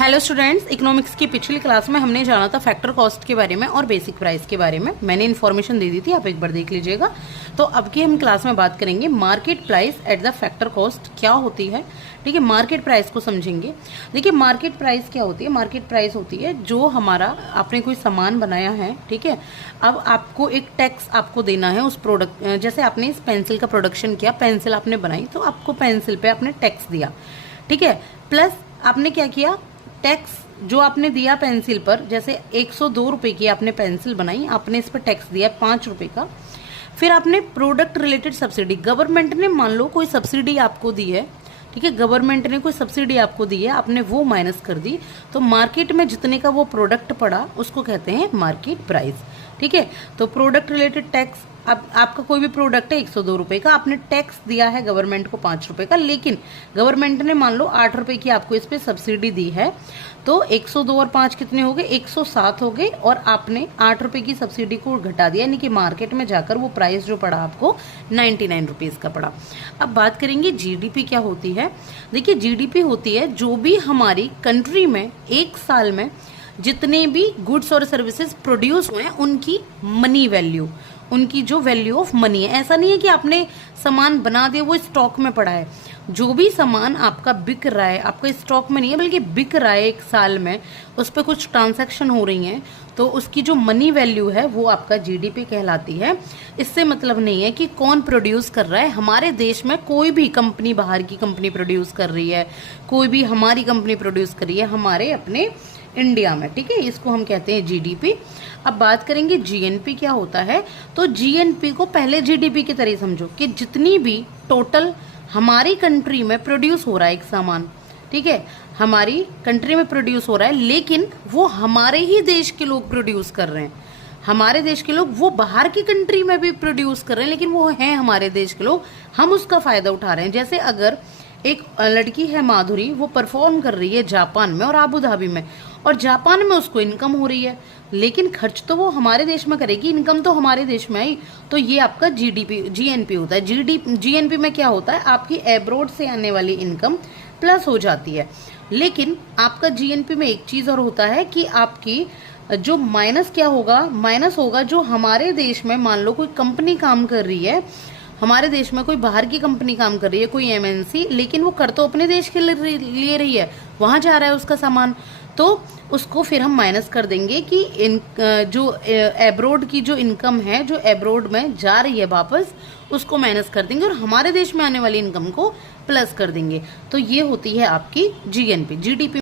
Hello students, economics की पिछली class में हमने जाना था फैक्टर कॉस्ट के बारे में और बेसिक प्राइस के बारे में। मैंने इन्फॉर्मेशन दे दी थी, आप एक बार देख लीजिएगा। तो अब की हम क्लास में बात करेंगे market price at the factor cost क्या होती है। ठीक है, मार्केट प्राइस को समझेंगे। देखिए, मार्केट प्राइस क्या होती है। मार्केट प्राइस होती है जो हमारा आपने कोई सामान बनाया है, ठीक है, अब आपको एक टैक्स आपको देना है उस प्रोडक्ट। जैसे आपने इस पेंसिल का प्रोडक्शन किया, पेंसिल आपने बनाई तो आपको पेंसिल पे आपने टैक्स दिया, ठीक है। प्लस आपने क्या किया, टैक्स जो आपने दिया पेंसिल पर, जैसे 102 रुपए की आपने पेंसिल बनाई, आपने इस पर टैक्स दिया 5 रुपए का। फिर आपने प्रोडक्ट रिलेटेड सब्सिडी, गवर्नमेंट ने मान लो कोई सब्सिडी आपको दी है, ठीक है, गवर्नमेंट ने कोई सब्सिडी आपको दी है, आपने वो माइनस कर दी, तो मार्केट में जितने का वो प्रोडक्ट पड़ा उसको कहते हैं मार्केट प्राइस। ठीक है, तो प्रोडक्ट रिलेटेड टैक्स, अब आपका कोई भी प्रोडक्ट है 102 रुपए का, आपने टैक्स दिया है गवर्नमेंट को 5 रुपए का, लेकिन गवर्नमेंट ने मान लो 8 रुपए की आपको इस पे सब्सिडी दी है, तो 102 और 5 कितने हो गए, 107 हो गए, और आपने 8 रुपए की सब्सिडी को घटा दिया, यानी कि मार्केट में जाकर वो प्राइस जो पड़ा आपको 99 रुपीज का पड़ा। अब बात करेंगे जीडीपी क्या होती है। देखिए, जीडीपी होती है जो भी हमारी कंट्री में एक साल में जितने भी गुड्स और सर्विसेज प्रोड्यूस हुए हैं उनकी मनी वैल्यू, उनकी जो वैल्यू ऑफ मनी है। ऐसा नहीं है कि आपने सामान बना दिया वो स्टॉक में पड़ा है, जो भी सामान आपका बिक रहा है आपका स्टॉक में नहीं है बल्कि बिक रहा है एक साल में, उस पर कुछ ट्रांजैक्शन हो रही हैं, तो उसकी जो मनी वैल्यू है वो आपका जीडीपी कहलाती है। इससे मतलब नहीं है कि कौन प्रोड्यूस कर रहा है। हमारे देश में कोई भी कंपनी, बाहर की कंपनी प्रोड्यूस कर रही है, कोई भी हमारी कंपनी प्रोड्यूस कर रही है हमारे अपने इंडिया में, ठीक है, इसको हम कहते हैं जीडीपी। अब बात करेंगे जीएनपी क्या होता है। तो जीएनपी को पहले जीडीपी की तरह समझो कि जितनी भी टोटल हमारी कंट्री में प्रोड्यूस हो रहा है एक सामान, ठीक है, हमारी कंट्री में प्रोड्यूस हो रहा है, लेकिन वो हमारे ही देश के लोग प्रोड्यूस कर रहे हैं, हमारे देश के लोग, वो बाहर की कंट्री में भी प्रोड्यूस कर रहे हैं, लेकिन वो हैं हमारे देश के लोग, हम उसका फायदा उठा रहे हैं। जैसे अगर एक लड़की है माधुरी, वो परफॉर्म कर रही है जापान में और आबू धाबी में, और जापान में उसको इनकम हो रही है, लेकिन खर्च तो वो हमारे देश में करेगी, इनकम तो हमारे देश में आई, तो ये आपका जीडीपी जीएनपी होता है। जीएनपी में क्या होता है, आपकी एब्रोड से आने वाली इनकम प्लस हो जाती है। लेकिन आपका जीएनपी में एक चीज और होता है कि आपकी जो माइनस क्या होगा, माइनस होगा जो हमारे देश में मान लो कोई कंपनी काम कर रही है, हमारे देश में कोई बाहर की कंपनी काम कर रही है, कोई एमएनसी, लेकिन वो कर तो अपने देश के लिए रही है, वहां जा रहा है उसका सामान, तो उसको फिर हम माइनस कर देंगे कि जो एब्रोड की जो इनकम है, जो एब्रोड में जा रही है वापस, उसको माइनस कर देंगे और हमारे देश में आने वाली इनकम को प्लस कर देंगे। तो ये होती है आपकी जीएनपी। जीडीपी